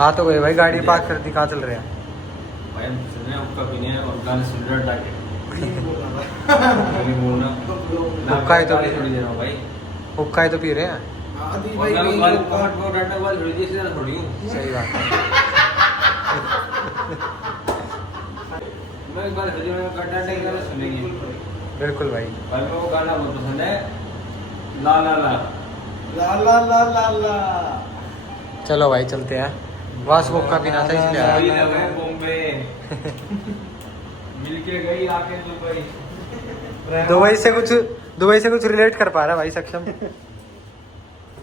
हाँ तो भाई गाड़ी पार्क कर दी, कहाँ चल रहे हैं भाई हम सुन रहे हैं आपका पीने और गाने सुन रहे हैं डाके नहीं बोलना हुक्का ही तो गाली थोड़ी दे रहा हूँ भाई। हुक्का ही तो पी रहे हैं। और मैं गाली कमर को डांटा वाली थोड़ी दी इसलिए थोड़ी हूँ। सही बात है। मैं एक बार हजी में डांटा के गाने सुनेंगे बिल्कुल भाई। और मेरे को गाना बहुत पसंद है ला ला ला ला ला ला ला ला। चलो भाई चलते हैं, वास हुक्का पीना था इसलिए आया। अभी लगे बॉम्बे मिलके गई आके दुबई। दुबई से कुछ रिलेट कर पा रहा भाई सक्षम।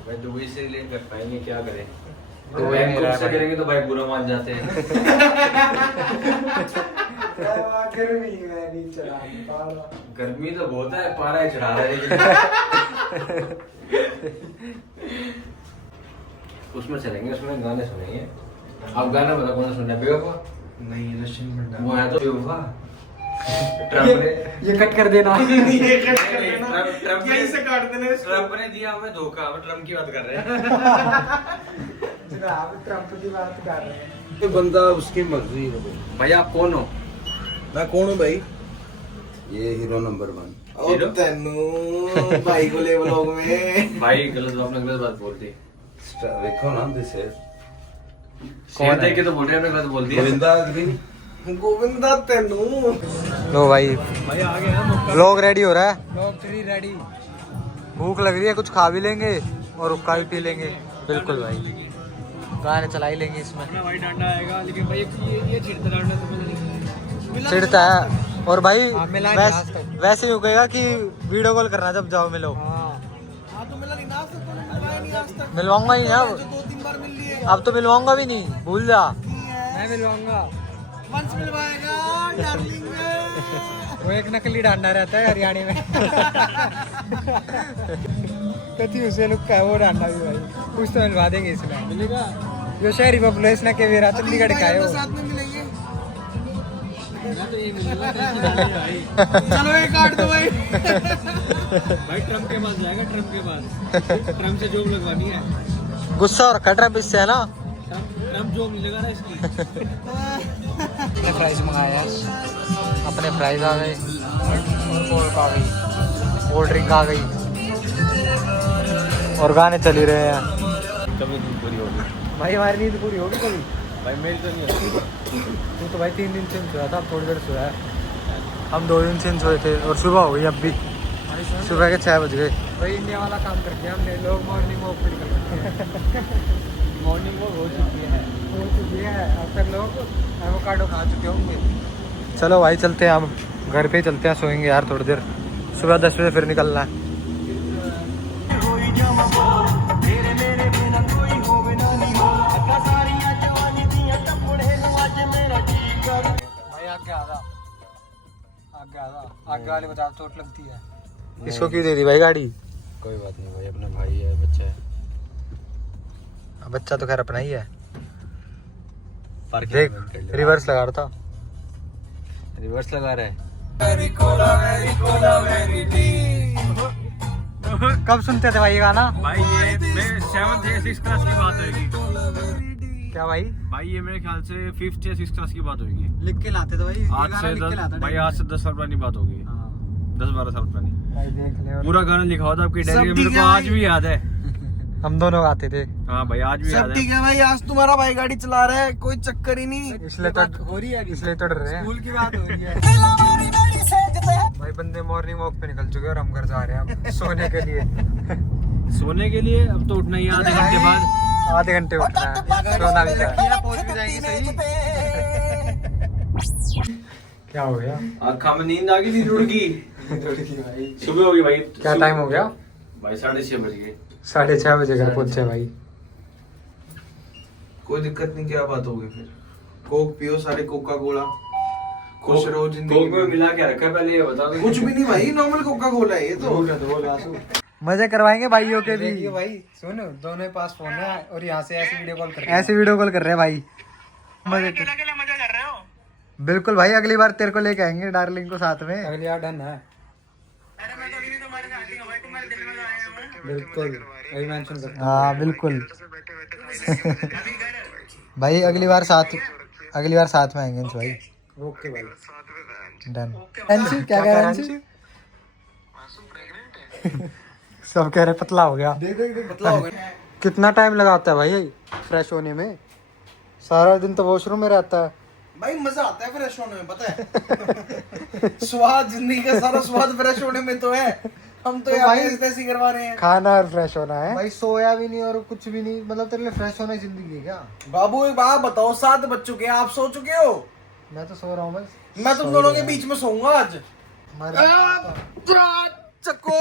भाई दुबई से रिलेट कर पाएंगे, क्या करें। दुबई बैंक मेरा से भाई। करेंगे तो भाई बुरा मान जाते हैं। गर्मी तो बहुत है, पारा ही चढ़ा रहा है लेकिन उसमें चलेंगे, उसमें गाने सुनेंगे। आप गाना बता कौन सा सुनना है? बेवफा नहीं, रशियन भंडार वो है तो बेवफा। ट्रम्प ने ये कट कर देना। ये कट कर नहीं, देना। ट्रम्प क्या इसे काट देना इसको? ट्रम्प ने दिया हमें धोखा, हम ट्रम्प की बात कर रहे हैं। जनाब ट्रम्प की बात कर रहे हैं। ये बंदा उसकी मर्जी है भाई। भाई आप कौन हो? मैं कौन हूँ भाई? ये हीरो नंबर 1। और तेनू भाई को ले व्लॉग में। भाई गलत, आपने गलत बात बोल दी। देखो ना दिस है कौन देख के तो बोल रहे हैं, आपने गलत बोल दिया। गोविंदा ग्रीन। गोविंदा तेनू। लो भाई भाई आ गए हम। व्लॉग रेडी हो रहा है। Vlog ready. भूख लग रही है, कुछ खा भी लेंगे और हुक्का भी पी लेंगे। बिल्कुल भाई, गाने चला ही लेंगे इसमें। भाई डांडा आएगा लेकिन भाई ये छिड़ता डांडा तो चिढ़ता है। और भाई वैसे ही हो गएगा कि वीडियो कॉल करना जब जाओ मिलो। मिलवाऊंगा ही ना अब। 2-3 बार मिल लिए। अब तो मिलवाऊंगा भी नहीं, भूल जा। मैं मिलवाऊंगा। वंश मिलवाएगा डार्लिंग। वो एक नकली डांडा रहता है हरियाणा में। कति उसे लुक का है वो डांडा भी भाई। कुछ तो मिलवा देंगे इसमें। मिलेगा। जो शहरी पॉपुलेशन के वेरा चंडीगढ़ का है वो। साथ में मिलेंगे। मैं तो ये मिलूंगा भाई। चलो ये काट दो भाई। भाई ट्रम्प के पास जाएगा, ट्रम्प के पास। ट्रम्प से जॉब लगवानी है। गुस्सा और कटरा इससे है ना। ट्रम्प जॉब मिलेगा ना इसकी। अपने फ्राइज मंगाया, अपने फ्राइज आ गए, कोल्ड आ गई, कोल्ड ड्रिंक आ गई और गाने चल ही रहे हैं। कभी नींद पूरी होगी भाई हमारी नींद पूरी होगी कभी? भाई, मेरी तो नहीं होगी। तू तो भाई 3 दिन से नहीं सोया था, अब थोड़ी देर सोया है। हम 2 दिन से नहीं सोए थे और सुबह हो गई अब भी। सुबह के 6 बज गए। भाई इंडिया वाला काम कर दिया हमने, लोग मॉर्निंग वॉक पर निकल रहे हैं। मॉर्निंग वॉक हो चुकी है। हो चुकी है, अब तक लोग एवोकाडो खा चुके होंगे। चलो भाई चलते हैं, हम घर पे ही चलते हैं, सोएंगे यार थोड़ी देर। सुबह 10 बजे फिर निकलना है। भाई आगे वाले बता, चोट लगती है। इसको क्यों दे दी भाई गाड़ी? कोई बात नहीं भाई, अपना भाई है, बच्चा है। बच्चा तो खैर अपना ही है। पार्किंग देख में कर ले। रिवर्स लगा रहा था। रिवर्स लगा रहा है। कब सुनते थे भाई ये गाना? भाई ये मेरे 7th या 6th क्लास की बात होगी। क्या भाई? भाई ये मेरे ख्याल से 5th या 6th क्लास की बात होगी। लिख के लाते थे भाई। आज से 10 साल पुरानी बात होगी। 10-12 साल पुरानी। भाई देख ले। पूरा गाना लिखा हुआ था आपकी डायरी में, सब मेरे ठीक को है आज भी याद है। हम दोनों गाते थे। हाँ भाई, आज भी याद सब है। ठीक है भाई, आज तुम्हारा भाई गाड़ी चला रहा है, कोई चक्कर ही नहीं। इसलिए तो हो रही है, इसलिए तो डर रहे हैं। स्कूल की बात हो रही है। भाई बंदे मॉर्निंग वॉक पे निकल चुके और हम घर जा रहे हैं अब सोने के लिए। सोने के लिए अब तो उठना ही है आधे घंटे बाद। आधे घंटे उठना है, सोना भी है। पहुंच भी जाएंगे सही। क्या हो गया? आँखों में नींद आ गई, नींद उड़ गई। सुबह हो गई भाई। क्या टाइम हो गया? भाई 6:30 बज गए। 6:30 बजे घर पहुंचे भाई। कोई दिक्कत नहीं, क्या बात होगी फिर? कोक पियो, सारे कोका कोला, खुश रहो जिंदगी कोक में में। मिला के रखा पहले, ये बता दो। कुछ भी नहीं भाई, नॉर्मल कोका कोला है ये तो। मजे करवाएंगे भाइयों के भी। भाई सुन, दोनों के पास फोन है और यहाँ से ऐसे वीडियो कॉल कर रहे हैं। ऐसे वीडियो कॉल कर रहे हैं भाई। मजे कर रहे हो? बिल्कुल भाई, अगली बार तेरे को लेके आएंगे डार्लिंग को साथ में। अगली बार डन है। बिल्कुल, अभी मेंशन करता हूं। हाँ बिल्कुल। भाई अगली बार साथ में आएंगे अंश भाई। ओके भाई डन। अंशु क्या कह रहा है अंशु? सब कह रहे पतला हो गया। पतला हो गया। कितना टाइम लगाता है भाई फ्रेश होने में? सारा दिन तो वॉशरूम में रहता है भाई। मजा आता है फ्रेश होने में, पता है। स्वाद, जिंदगी का सारा स्वाद फ्रेश होने में तो है। हम तो यहाँ ऐसे करवा रहे हैं। खाना और फ्रेश होना है भाई। सोया भी नहीं और कुछ भी नहीं, मतलब तेरे लिए फ्रेश होना ही जिंदगी है क्या? बाबू एक बात बताओ, 7 बज चुके हैं, आप सो चुके हो? मैं तो सो रहा हूँ बस। मैं तुम दोनों के बीच में सोऊंगा आज। चको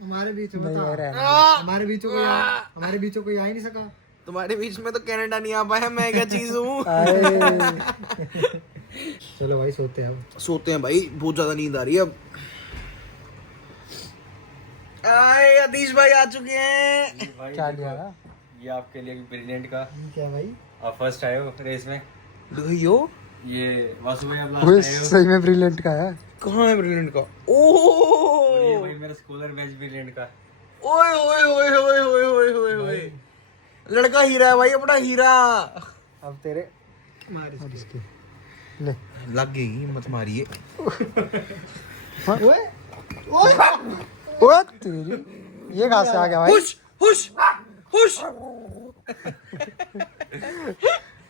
हमारे बीच में हमारे बीचों कोई आ ही नहीं सका। तुम्हारे बीच में तो कनाडा नहीं आ पाया, मैं क्या चीज हूँ। चलो भाई सोते हैं। सोते हैं भाई, बहुत ज्यादा नींद आ रही है अब। आए आदिश भाई आ चुके हैं। क्या लिया? ये आपके लिए ब्रिलियंट का। क्या भाई? आप फर्स्ट आए हो रेस में। यो ये वासु भाई आप वो लास्ट आए हो। सही में ब्रिलियंट का है। कहाँ है ब्रिलियंट का? और ये ओह भाई मेरा स्कॉलर बैच ब्रिलियंट का। ओए ओए ओए ओए ओए ओए ओए ओए, लड़का हीरा है भाई, अपना हीरा। अब तेरे ले लग गई, मत मारिए। ओए ओए तेरी ये कहाँ से आ गया भाई? हुश हुश हुश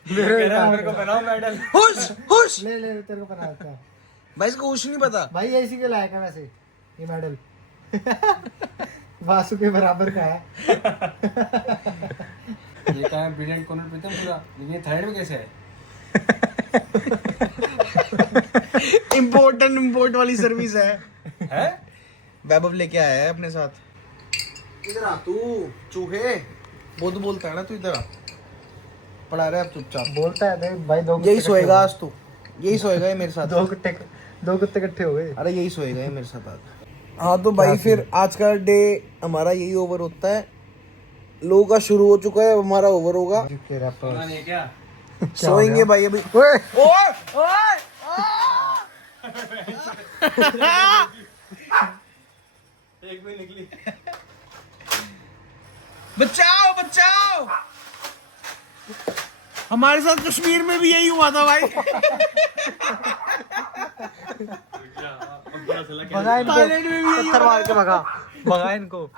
मेरे को बनाओ मेडल। हुश हुश। ले ले तेरे को पता है भाई इसको कुछ नहीं पता। भाई ये इसी के लायक है वैसे ये मेडल। वासु के बराबर का है। ये क्या है ब्रिलियंट कॉर्नर पे पूरा। ये थर्ड में कैसे है? इम्पोर्ट वाली सर्विस है। हैं? वैभव लेके आया है अपने साथ। इधर आ तू चूहे, बहुत बोलता है ना तू। इधर आ, पढ़ा रहा है अब चुपचाप। बोलता है देख भाई। दो यही सोएगा आज तू, यही सोएगा ये मेरे साथ। दो कुत्ते इकट्ठे हो गए। अरे यही सोएगा ये मेरे साथ आज। हाँ तो भाई फिर आज का डे हमारा यही ओवर होता है। लोगों का शुरू हो चुका है, अब हमारा ओवर होगा। सोना नहीं क्या? सोएंगे भाई अभी। ओए ओए ओए एक भी निकली। बचाओ बचाओ, हमारे साथ कश्मीर में भी यही हुआ था भाई। भगा इनको, पत्थर मार के भगा इनको।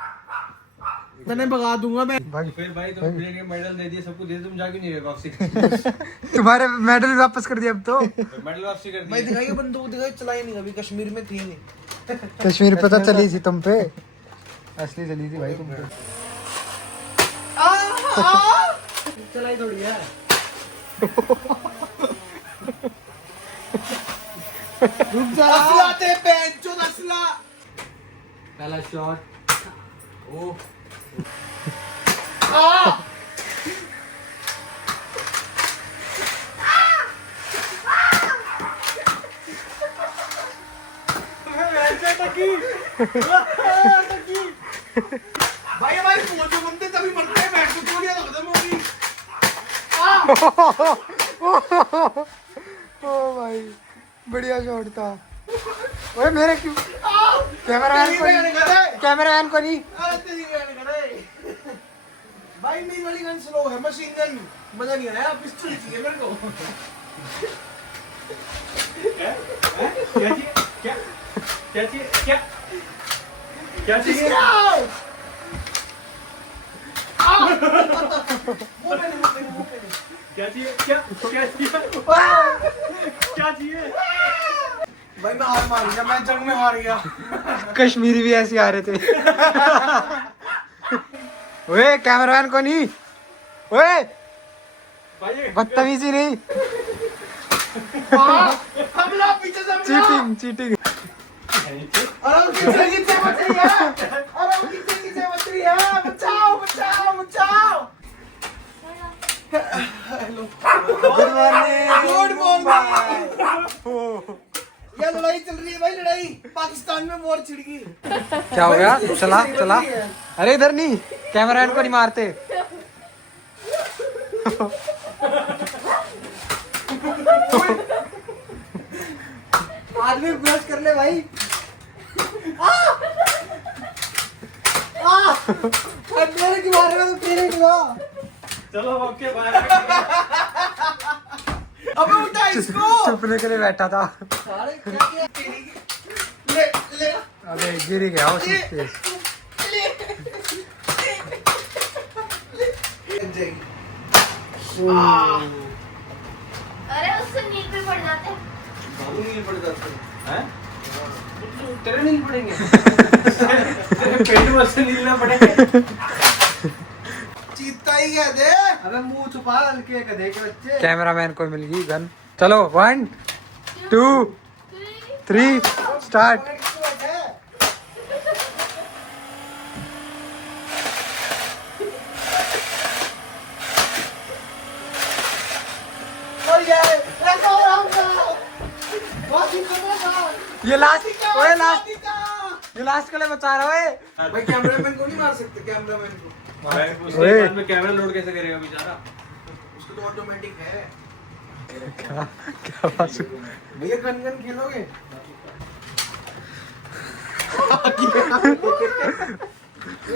मैंने भगा दूंगा मैं। भाई फिर भाई तुम ब्रिलियंट मेडल दे दिए सबको, दे तुम जाके नहीं रहे वापसी। तुम्हारे मेडल वापस कर दिया अब तो। मेडल वापसी कर भाई दिए। दिखाइए बंदूक, दिखाई, चलाई नहीं कभी, कश्मीर में थी नहीं। कश्मीर पता चली थी तुम पे, असली चली थी भाई तुम पे। चलाई थोड़ी है। रुक जा, असला ते बेंचो असला। पहला शॉट। ओ भाई हमारे फोन जो बनते तभी मरते हैं, बैठ तो लिया तो खत्म होगी। ओ भाई बढ़िया शॉट था। ओए मेरे क्यों कैमरामैन को नहीं। भाई मेरी वाली गन स्लो है, मशीन गन मजा नहीं आ रहा है, पिस्टल चाहिए मेरे को। क्या चाहिए? क्या चाहिए? क्या चाहिए? भाई मैं हार मान गया, मैं जंग में हार गया। कश्मीरी भी ऐसे आ रहे थे। ओए कैमरामैन को नहीं, ओए बदतमीजी नहीं। हमला पीछे से, चीटिंग। अरे पीछे मत रही है, अरे पीछे मत रही है, बचाओ। Good morning. ये लड़ाई चल रही है भाई, लड़ाई पाकिस्तान में वॉर छिड़ गई। क्या हो गया? चला। अरे इधर नहीं, कैमरामैन को नहीं मारते। आदमी ब्रश कर ले भाई। मेरे की मार रहे हो, तेरे की ना। चलो ओके बाय। अबे उठा इसको। चुपने के लिए बैठा था। सारे क्या किया तेरी? ले ले अबे गिर ही गया वो सुस्ते। अरे उससे नील पे पड़ जाते हैं। बाबू नील पड़ जाते हैं? तेरे नील पड़ेंगे। तेरे पेट में से नील ना पड़ेंगे। चीता ही है दे। अबे मुंह छुपा हल्के के देख बच्चे। कैमरामैन को मिल गई गन। चलो 1 2 3 स्टार्ट। ये लास्ट ओए लास्ट ये लास्ट के लिए बचा रहा है। भाई कैमरामैन को नहीं मार सकते कैमरामैन को। उसके बाद में कैमरा लोड कैसे करेगा बेचारा? उसको तो ऑटोमेटिक है। क्या बात है? भैया गन गन खेलोगे?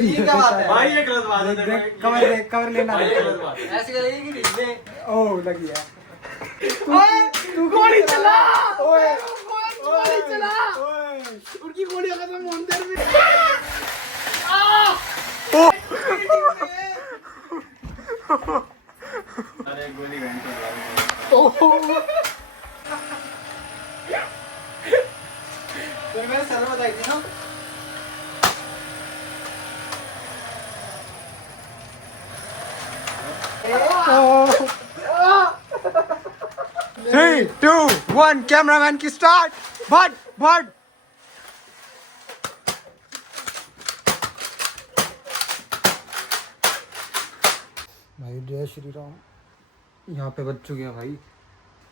ये क्या बात है? भाई ये गलत बात है। देख कवर लेना। भाई ये गलत बात है। ऐसे करेगी कि नहीं ले? ओ लगी है। तू गोली चला। ओए गोली चला। उनकी गोलियां खत्म मंदिर में। अरे गोली घंटे फिर मैंने सर बताई थी ना। Three, 2, 1 कैमरामैन की स्टार्ट। बट भाई जय श्री राम। यहाँ पे बज चुके हैं भाई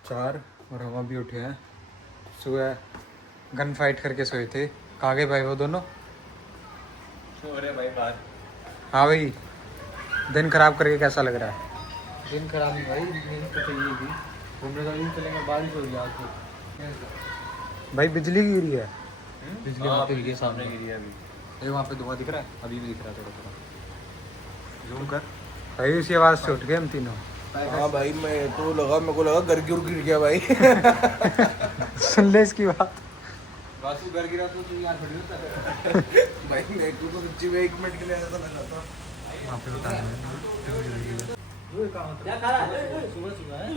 4 और हम अभी उठे हैं। सुबह गन फाइट करके सोए थे। कहाँ गए भाई वो दोनों? सो रहे भाई बाहर। हाँ भाई दिन खराब करके कैसा लग रहा है? दिन खराब नहीं भाई, नींद तो चाहिए थी। घूमने का दिन चलेंगे, बारिश हो रही है आज तो। भाई बिजली गिरी है। बिजली वहाँ पे गिरी है सामने सामने। गिरी है अभी। अरे वहाँ पे धुआं दिख रहा है। अभी भी दिख रहा है थोड़ा थोड़ा। जूम कर। भाई उसी आवाज़ से उठ गए हम तीनों। हाँ भाई मैं तो लगा मेरे को लगा घर गिर गया भाई। सुन ले इसकी बात। वासु घर गिरा तो तू यहाँ खड़ी होता है। भाई मेरे को तो सच्ची में 1 मिनट के लिए ऐसा लगा था। वहाँ पे बता क्या खा रहा है? सुबह सुबह है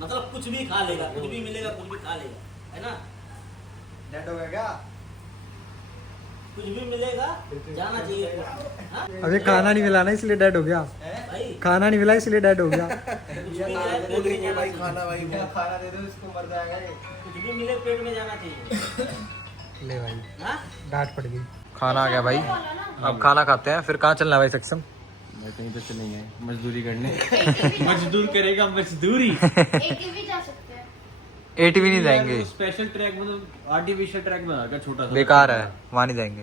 मतलब कुछ भी खा लेगा, कुछ भी मिलेगा, कुछ भी खा लेगा, है ना? डेड हो गया क्या? कुछ भी मिलेगा जाना चाहिए। हाँ? अभी खाना नहीं मिला ना इसलिए डेड हो गया। भाई खाना नहीं मिला इसलिए डेड हो गया। कुछ भी मिले वो पेट में देंगे जाना भाई चाहिए। खाना भाई वो। खाना दे दो इसको मर जाएगा ये। कुछ भी मिले पेट में जाना चाहिए। ले भाई हाँ? डांट पड़ गई। खाना आ गया भाई, अब खाना खाते हैं। फिर कहाँ चलना है भाई सक्षम? मैं कहीं तो चलेंगे मजदूरी करने। मजदूर करेगा मजदूरी। एटीवी जा सकते हैं। एटीवी नहीं जाएंगे, स्पेशल ट्रैक मतलब आर्टिफिशियल ट्रैक बनाकर छोटा सा। बेकार है, वहाँ नहीं जाएंगे।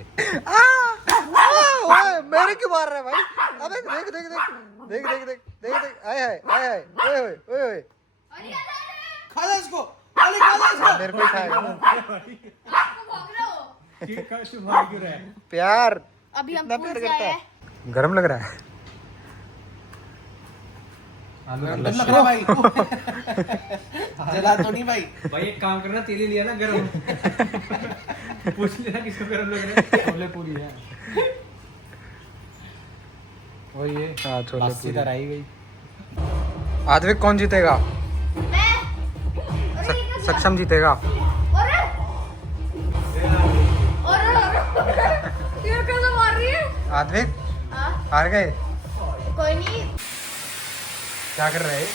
मेरे क्यों मार रहा है भाई? अबे देख देख देख देख देख देख देख देख आए हाय आए हाय ओए ओए ओए ओए। खा ले इसको। अरे खा ले इसको। मेरे को ही खाएगा ना आपको भौंक रहे हो? ठीक है शुमार क्यों रहा है? प्यार। अभी हम कितना पूछ प्यार रहे करता हैं। है। गरम लग रहा है। लग रहा भाई। जला तो नहीं भाई। भाई एक काम करना, तेल ही लिया ना गरम। पूछ लेना किसको गरम लग रहा है। छोले पूरी है। वो ये हाँ छोले लस्सी पूरी। आई गई। आद्विक कौन जीतेगा? मैं अरे ये क्या सक्षम जीतेगा। अरे ये कैसे मार रही है? आद्विक हाँ हार गए। कोई नहीं। क्या कर रहे?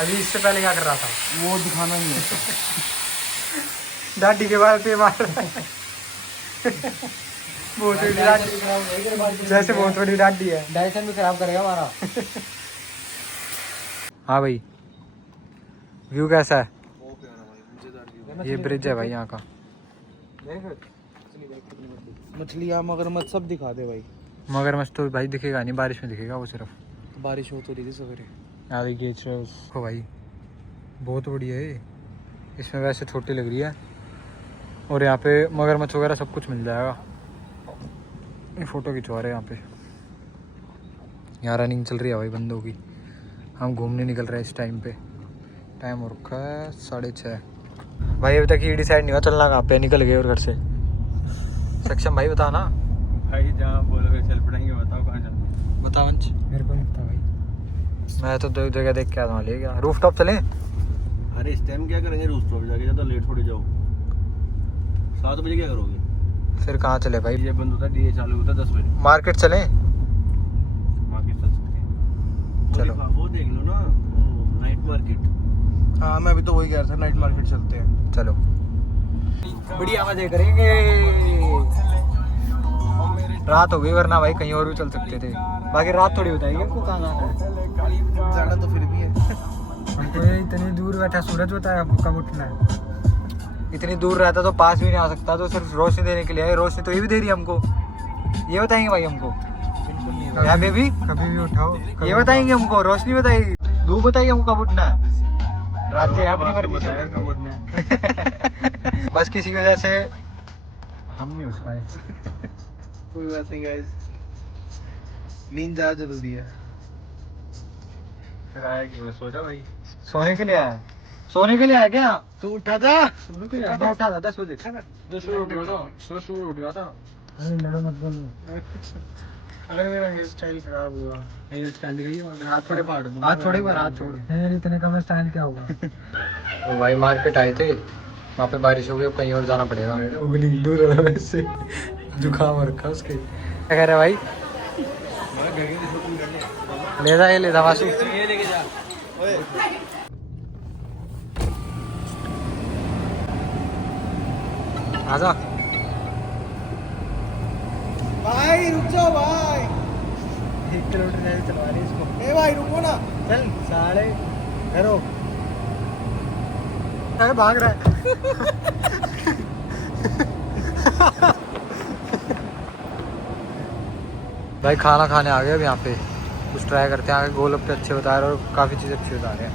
अभी इससे पहले क्या कर रहा था? वो दिखाना नहीं है। डाडी के बाल पे मार रहा है। बहुत बड़ी डाडी, जैसे बहुत बड़ी डाडी है। डाइसन भी खराब करेगा हमारा। हाँ भाई व्यू कैसा है? ये ब्रिज है भाई यहाँ का। मछलियाँ मगरमच्छ सब दिखा दे भाई। मगरमच्छ तो भाई दिखेगा नहीं, बारिश में दिखेगा वो सिर्फ। बारिश हो तो रही थी सवेरे। एलिगेटर्स को भाई बहुत बड़ी है ये। इसमें वैसे छोटी लग रही है और यहाँ पे मगरमच्छ वगैरह सब कुछ मिल जाएगा। फोटो खिंचवा रहे हैं यहाँ पे। यहाँ रनिंग चल रही है भाई बंदों की। हम घूमने निकल रहे हैं इस टाइम पे। टाइम हो रखा है 6:30 भाई। अभी तक ये डिसाइड नहीं हुआ चलना कहाँ पे। निकल गए और घर से। सक्षम भाई बता ना। भाई जहाँ बोलोगे चल पड़ेंगे, बताओ कहाँ चल। बता वंश। मेरे को नहीं पता भाई। मैं तो 2 जगह देख के आता हूँ। ले गया रूफ टॉप चलें। अरे इस टाइम क्या करेंगे रूफ टॉप जाके? ज़्यादा लेट थोड़ी जाओ। 7 बजे क्या करोगे? फिर कहाँ चले भाई? ये बंद होता है, ये चालू होता है 10 बजे। मार्केट चलें। मार्केट चल सकते हैं। चलो। वो देख लो ना, नाइट मार्केट। हाँ मैं अभी तो वही कह रहा था, नाइट मार्केट चलते हैं। चलो बढ़िया मजे करेंगे। रात हो गई वरना भाई कहीं और भी चल सकते थे। बाकी रात थोड़ी बताएगी आपको कहाँ जाना है। जाना तो फिर भी है। हमको ये इतनी दूर बैठा सूरज बताया आपको कब उठना है। इतनी दूर रहता तो पास भी नहीं आ सकता, तो सिर्फ रोशनी देने के लिए है। रोशनी तो ये भी दे रही है हमको। ये बताएंगे भाई हमको। यहाँ पे भी कभी भी उठाओ। ये बताएंगे हमको, रोशनी बताएगी, धूप बताएगी हमको कब उठना है। रात के अपनी मर्जी से कब उठना है। बस किसी की वजह से हम नहीं उठ पाए। कोई बात नहीं गाइस, नींद ज़्यादा जरूरी है। फिर आया कि मैं सोचा भाई सोने के लिए आया। सोने के लिए आया क्या? तू उठा था? सोने के लिए आया। उठा था 10 बजे। 10 बजे उठ गया था, 10 बजे उठ गया था। अरे लड़ो मत बोलो। अरे मेरा हेयर स्टाइल खराब हुआ। हेयर स्टाइल गई और हाथ थोड़े फाड़ दूँ। हाथ छोड़े पर हाथ छोड़। इतने कम स्टाइल क्या होगा। तो भाई मार्केट आए थे, वहाँ पे बारिश हो गई। अब कहीं और जाना पड़ेगा। उगली दूर है वैसे। जुकाम रखा उसके। क्या कह रहे भाई? ले जा, ये ले जा वासु। ये लेके जा। आजा भाई रुक जाओ भाई। 1 किलोमीटर चलवा रही इसको। ए भाई रुको ना। चल साढ़े करो। अरे भाग रहा है। भाई खाना खाने आ गए अब यहाँ पे। कुछ ट्राई करते हैं आगे। गोलगप्पे अच्छे बता रहे और काफ़ी चीज़ अच्छी बता रहे हैं।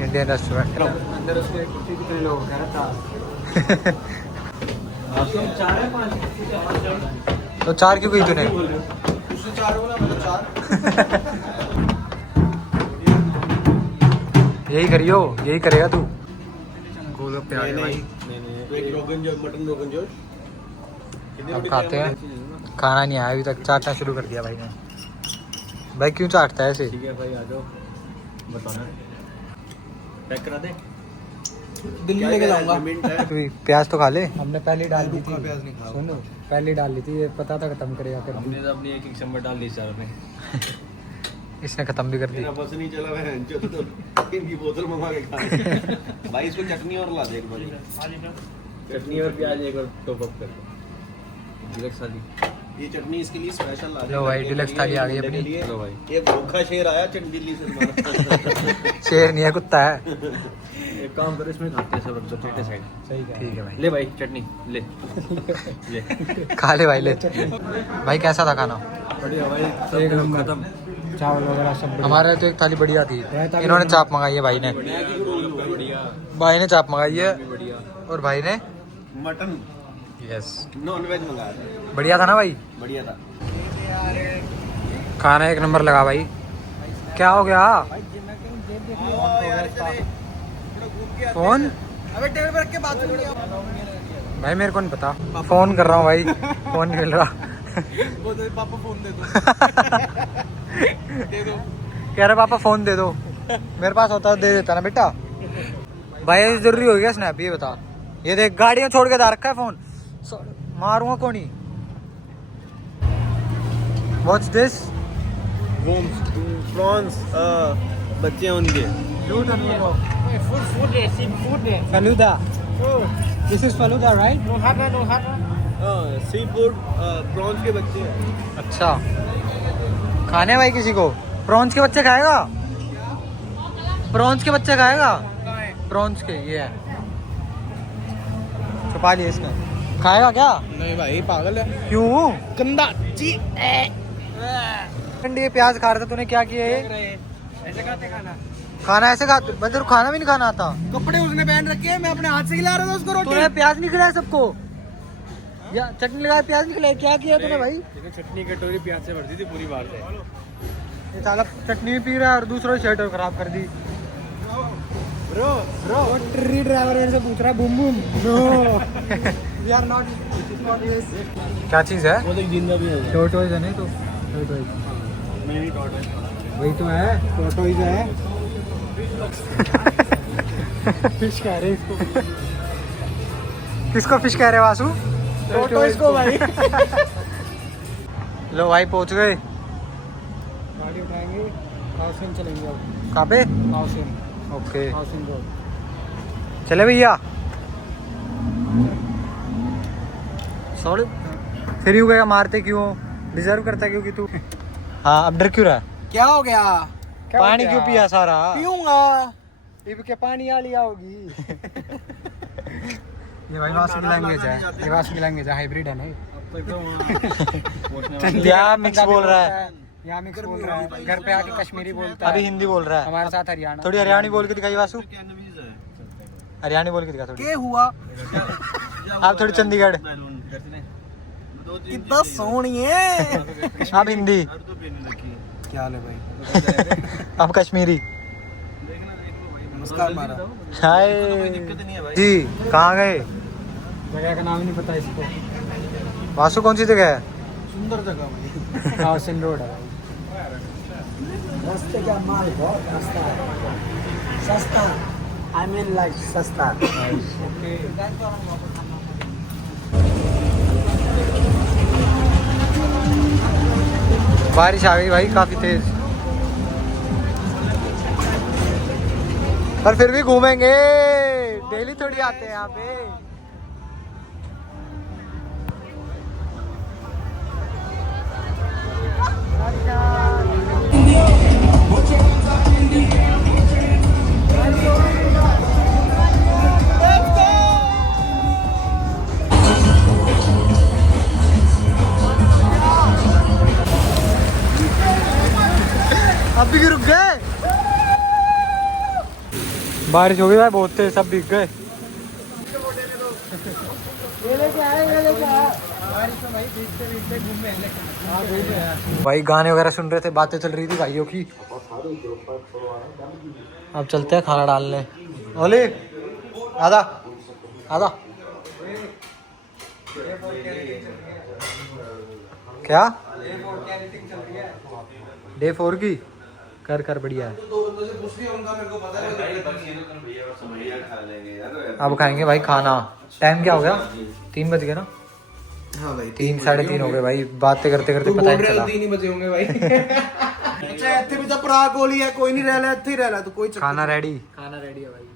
Indian restaurant. अंदर उसके कुर्सी कितने लोग कह रहा था। आप लोग 4 है 5? तो 4 क्यों गई तूने? उसने 4 बोला, मैं तो 4। यही करियो, यही करेगा तू। गोलगप्पे आ गए भाई। एक रोगन जोश, मटन रोगन जोश। अब खाते हैं। खाना नहीं आया अभी तक। चाटना शुरू कर दिया भाई ने। भाई क्यों चाटता है ऐसे? ठीक है भाई आ जाओ, बताना। पैक करा दे। दिल्ली लेके जाऊंगा। प्याज तो खा ले। हमने पहले डाल दी थी। प्याज नहीं खाओ। सुनो पहले डाल दी थी, ये पता था खत्म करेगा कर दी। हमने तो अपनी एक चम्मच डाल दी सर ने। इसने खत्म भी कर दी। मेरा बस नहीं चला है जो तो इनकी बोतल मंगवा के खा ले। भाई इसको चटनी और ला दे एक बार। चटनी और प्याज एक और टॉप अप कर दो। डिलक्स वाली। ये चटनी इसके लिए स्पेशल ला दे। लो भाई डिलक्स थाली आ गई अपनी। लो भाई। ये भूखा शेर आया दिल्ली से हमारा। शेर नहीं है कुत्ता है। एक काम करो, इसमें खाते हैं सब तो टेटे साइड। ठीक है भाई। ले भाई चटनी ले। ले खा ले भाई ले। भाई कैसा था खाना? बढ़िया भाई, सब एक नंबर। खत्म। चावल वगैरह सब हमारे तो एक थाली बढ़िया थी। इन्होंने चाप मंगाई है भाई ने। बढ़िया भाई ने चाप मंगाई है बढ़िया। और भाई ने मटन यस नॉन वेज मंगाया था। बढ़िया था ना भाई? बढ़िया था। खाना एक नंबर लगा भाई। क्या हो गया? फोन अबे टेबल पर रख के बात करो। भाई मेरे को नहीं पता। फोन कर रहा हूँ भाई। फोन नहीं मिल रहा। वो तो पापा फोन दे दो। दे दो। कह रहे पापा फोन दे दो। मेरे पास होता दे देता ना बेटा। भाई जरूरी हो गया स्नैप? ये बता। ये देख गाड़ियां छोड़ के जा रखा है फोन। मारूंगा कौन ही। What's this? प्रॉन्स बच्चे हैं उनके। Falooda. This is falooda right? Seafood prawns के बच्चे हैं। अच्छा खाने भाई किसी को? प्रॉन्स के बच्चे खाएगा? प्रॉन्स के बच्चे खाएगा? प्रॉन्स के ये है। छुपा लिए इसने। खाएगा क्या? नहीं भाई पागल है। क्यों? गंदा ची। ये प्याज खा रहा था तूने, क्या किया ये? ऐसे खाते खाना। खाना ऐसे खाते? बंदर को खाना भी नहीं खाना आता। कपड़े उसने पहन रखे हैं, मैं अपने हाथ से खिला रहा था उसको रोटी। तूने प्याज नहीं खिलाया सबको? या चटनी लगाए प्याज निकले, क्या किया तूने भाई? चटनी कटोरी प्याज से भर दी थी पूरी बार से। ये साला चटनी भी पी रहा है और दूसरों शर्ट और खराब कर दी। ब्रो ब्रो ट्री ड्राइवर मेरे से पूछ रहा है boom boom. No we are not this. क्या चीज है? वो तो एक जिंदा भी है। टोटोइज है नहीं तो टोटोइज नहीं टोटल। वही तो है, टोटोइज है। फिश कह रहे इसको। किसको फिश कह रहे वासु? टोटोइज को भाई। लो भाई पहुंच गए। गाड़ी उठाएंगे, हाउसिंग चलेंगे अब। कहाँ पे? Housing okay housing road. चले भैया। सॉरी फिर यूं गया मारते क्यों? डिजर्व करता क्यों कि तू? हाँ अब डर क्यों रहा है? क्या हो गया? पानी क्यों पिया सारा? पीऊंगा। इब के पानी आ लिया होगी। ये भाई वासु की लैंग्वेज है, ये वासु की लैंग्वेज है, हाइब्रिड है ना ये। यहाँ मिक्स बोल रहा है, यहाँ मिक्स बोल रहा है, घर पे आके कश्मीरी बोलता है, अभी हिंदी बोल रहा है, हमारे साथ हरियाणा। थोड़ी हरियाणी बोल के दिखाई वासु, हरियाणी बोल के दिखा थोड़ी। क्या हुआ? आप थोड़ी चंडीगढ़, कितना सोहनी है। आप हिंदी, क्या हाल है भाई? आप कश्मीरी। नमस्कार मारा। हाय जी, कहाँ गए? जगह का नाम ही नहीं पता इसको। वासु कौन सी जगह है? सुंदर जगह भाई। हाउसिंग रोड है। रास्ते का माल बहुत सस्ता है। सस्ता आई मीन लाइक सस्ता। बारिश आ गई भाई काफी तेज, पर फिर भी घूमेंगे, डेली थोड़ी आते हैं यहाँ पे। अब भी रुक गए, बारिश हो गई भाई बहुत तेज, सब भीग गए। भाई गाने वगैरह सुन रहे थे, बातें चल रही थी भाइयों की। अब चलते हैं खाना डालने। ओले आधा आधा क्या डे 4 की कर कर बढ़िया है। अब खाएंगे भाई खाना। टाइम क्या हो गया? 3 बज गए ना? हाँ भाई 3 साढ़े 3 हो गए भाई, बातें करते करते पता ही नहीं चला। 3 ही बजे होंगे भाई। अच्छा ਇੱਥੇ ਵੀ ਤਾਂ ਭਰਾ ਕੋਲ ਹੀ ਹੈ, ਕੋਈ ਨਹੀਂ ਰਹਿ ਲੈ, ਇੱਥੇ ਹੀ ਰਹਿ ਲੈ ਤੂੰ, ਕੋਈ ਚੱਕਰ खाना रेडी, खाना रेडी है भाई।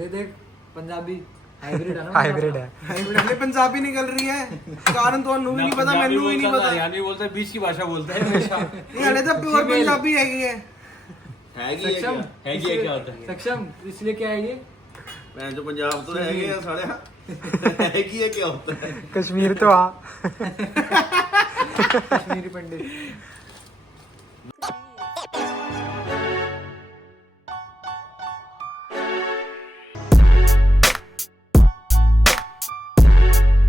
ये देख पंजाबी हाइब्रिड है ना। हाइब्रिड है। ਨਹੀਂ। ਹਲੇ ਪੰਜਾਬੀ ਨਿਕਲ ਰਹੀ ਹੈ, ਕਾਰਨ ਤੁਹਾਨੂੰ ਵੀ ਨਹੀਂ ਪਤਾ, ਮੈਨੂੰ ਵੀ ਨਹੀਂ ਪਤਾ। हरियाणवी बोलता है, बीच की भाषा बोलता है हमेशा। ਇਹ ਹਲੇ ਤਾਂ ਪਿਓਰ ਪੰਜਾਬੀ ਹੈਗੀ ਹੈ। हैगी है क्या होता है? सक्षम इसलिए क्या है ये? मैं जो पंजाब तो है गया साले है कि ये क्या होता है? कश्मीर तो आ। कश्मीरी पंडित।